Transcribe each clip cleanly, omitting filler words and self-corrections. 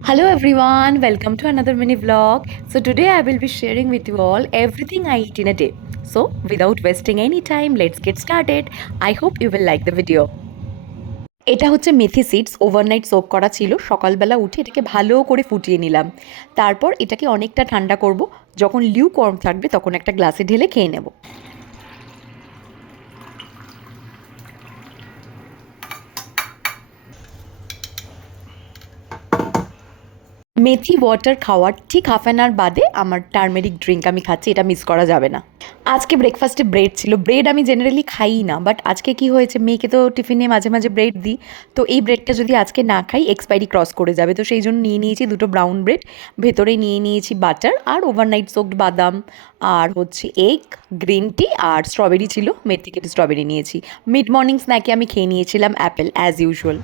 Hello everyone, welcome to another mini vlog. So today I will be sharing with you all everything I eat in a day. So without wasting any time, let's get started. I hope you will like the video. এটা হচ্ছে মেথি seeds overnight soak করা ছিল। সকালবেলা উঠে এটাকে ভালো করে ফুটিয়ে নিলাম। তারপর এটাকে অনেকটা ঠান্ডা করব। যখন লিউ ওয়ার্ম থাকবে তখন একটা গ্লাসে ঢেলে খেয়ে নেব। মেথি ওয়াটার খাওয়ার ঠিক হাফ অ্যান আওয়ার বাদে আমার টার্মেরিক ড্রিঙ্ক আমি খাচ্ছি, এটা মিস করা যাবে না। আজকে ব্রেকফাস্টে ব্রেড ছিল। ব্রেড আমি জেনারেলি খাই না, বাট আজকে কি হয়েছে, মেয়েকে তো টিফিনে মাঝে মাঝে ব্রেড দিই, তো এই ব্রেডটা যদি আজকে না খাই এক্সপায়ারি ক্রস করে যাবে, তো সেই জন্য নিয়ে নিয়েছি দুটো ব্রাউন ব্রেড, ভেতরে নিয়ে নিয়েছি বাটার আর ওভারনাইট সোকড বাদাম আর হচ্ছে এগ, গ্রিন টি আর স্ট্রবেরি ছিল, মেয়ের থেকে স্ট্রবেরি নিয়েছি। মিড মর্নিং স্ন্যাকে আমি খেয়ে নিয়েছিলাম অ্যাপেল অ্যাজ ইউজুয়াল।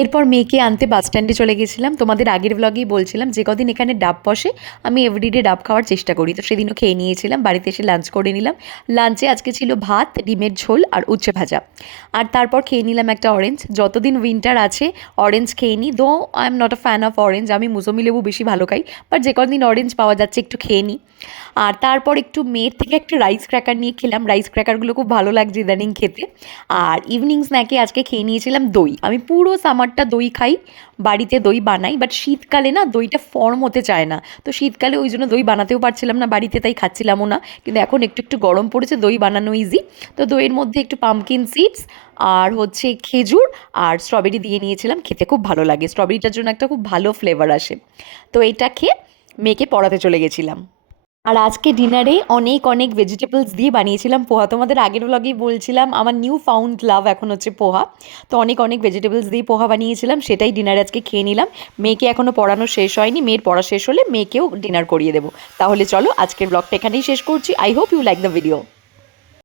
এরপর মেয়েকে আনতে বাস স্ট্যান্ডে চলে গেছিলাম। তোমাদের আগের ভ্লগেই বলছিলাম যে কদিন এখানে ডাব বসে আমি এভরিডে ডাব খাওয়ার চেষ্টা করি, তো সেদিনও খেয়ে নিয়েছিলাম। বাড়িতে এসে লাঞ্চ করে নিলাম। লাঞ্চে আজকে ছিল ভাত, ডিমের ঝোল আর উচ্ছে ভাজা। আর তারপর খেয়ে নিলাম একটা অরেঞ্জ। যতদিন উইন্টার আছে অরেঞ্জ খেয়ে নিই, though I am not a fan of orange, আমি মুসম্বি লেবু বেশি ভালো খাই, বাট যে কদিন অরেঞ্জ পাওয়া যাচ্ছে একটু খেয়ে নিই। আর তারপর একটু মেয়ের থেকে একটা রাইস ক্র্যাকার নিয়ে খেলাম। রাইস ক্র্যাকারগুলো খুব ভালো লাগছে ইদানিং খেতে। আর ইভিনিং স্ন্যাকে আজকে খেয়ে নিয়েছিলাম দই। আমি পুরো সামারটা দই খাই, বাড়িতে দই বানাই, বাট শীতকালে না দইটা ফর্ম হতে চায় না, তো শীতকালে ওই জন্য দই বানাতেও পারছিলাম না বাড়িতে, তাই খাচ্ছিলামও না। কিন্তু এখন একটু একটু গরম পড়েছে, দই বানানো ইজি। তো দইয়ের মধ্যে একটু পামকিন সিডস আর হচ্ছে খেজুর আর স্ট্রবেরি দিয়ে নিয়েছিলাম। খেতে খুব ভালো লাগে, স্ট্রবেরিটার জন্য একটা খুব ভালো ফ্লেভার আসে। তো এটা খেয়ে মেয়েকে পড়াতে চলে গেছিলাম। আর আজকে ডিনারে অনেক অনেক ভেজিটেবলস দিয়ে বানিয়েছিলাম পোহা। তোমাদের আগের ব্লগেই বলছিলাম আমার নিউ ফাউন্ড লাভ এখন হচ্ছে পোহা। তো অনেক অনেক ভেজিটেবলস দিয়ে পোহা বানিয়েছিলাম, সেটাই ডিনারে আজকে খেয়ে নিলাম। মেয়েকে এখনও পড়ানো শেষ হয়নি, মেয়ের পড়া শেষ হলে মেয়েকেও ডিনার করিয়ে দেবো। তাহলে চলো আজকের ব্লগটা এখানেই শেষ করছি। I hope you like the video.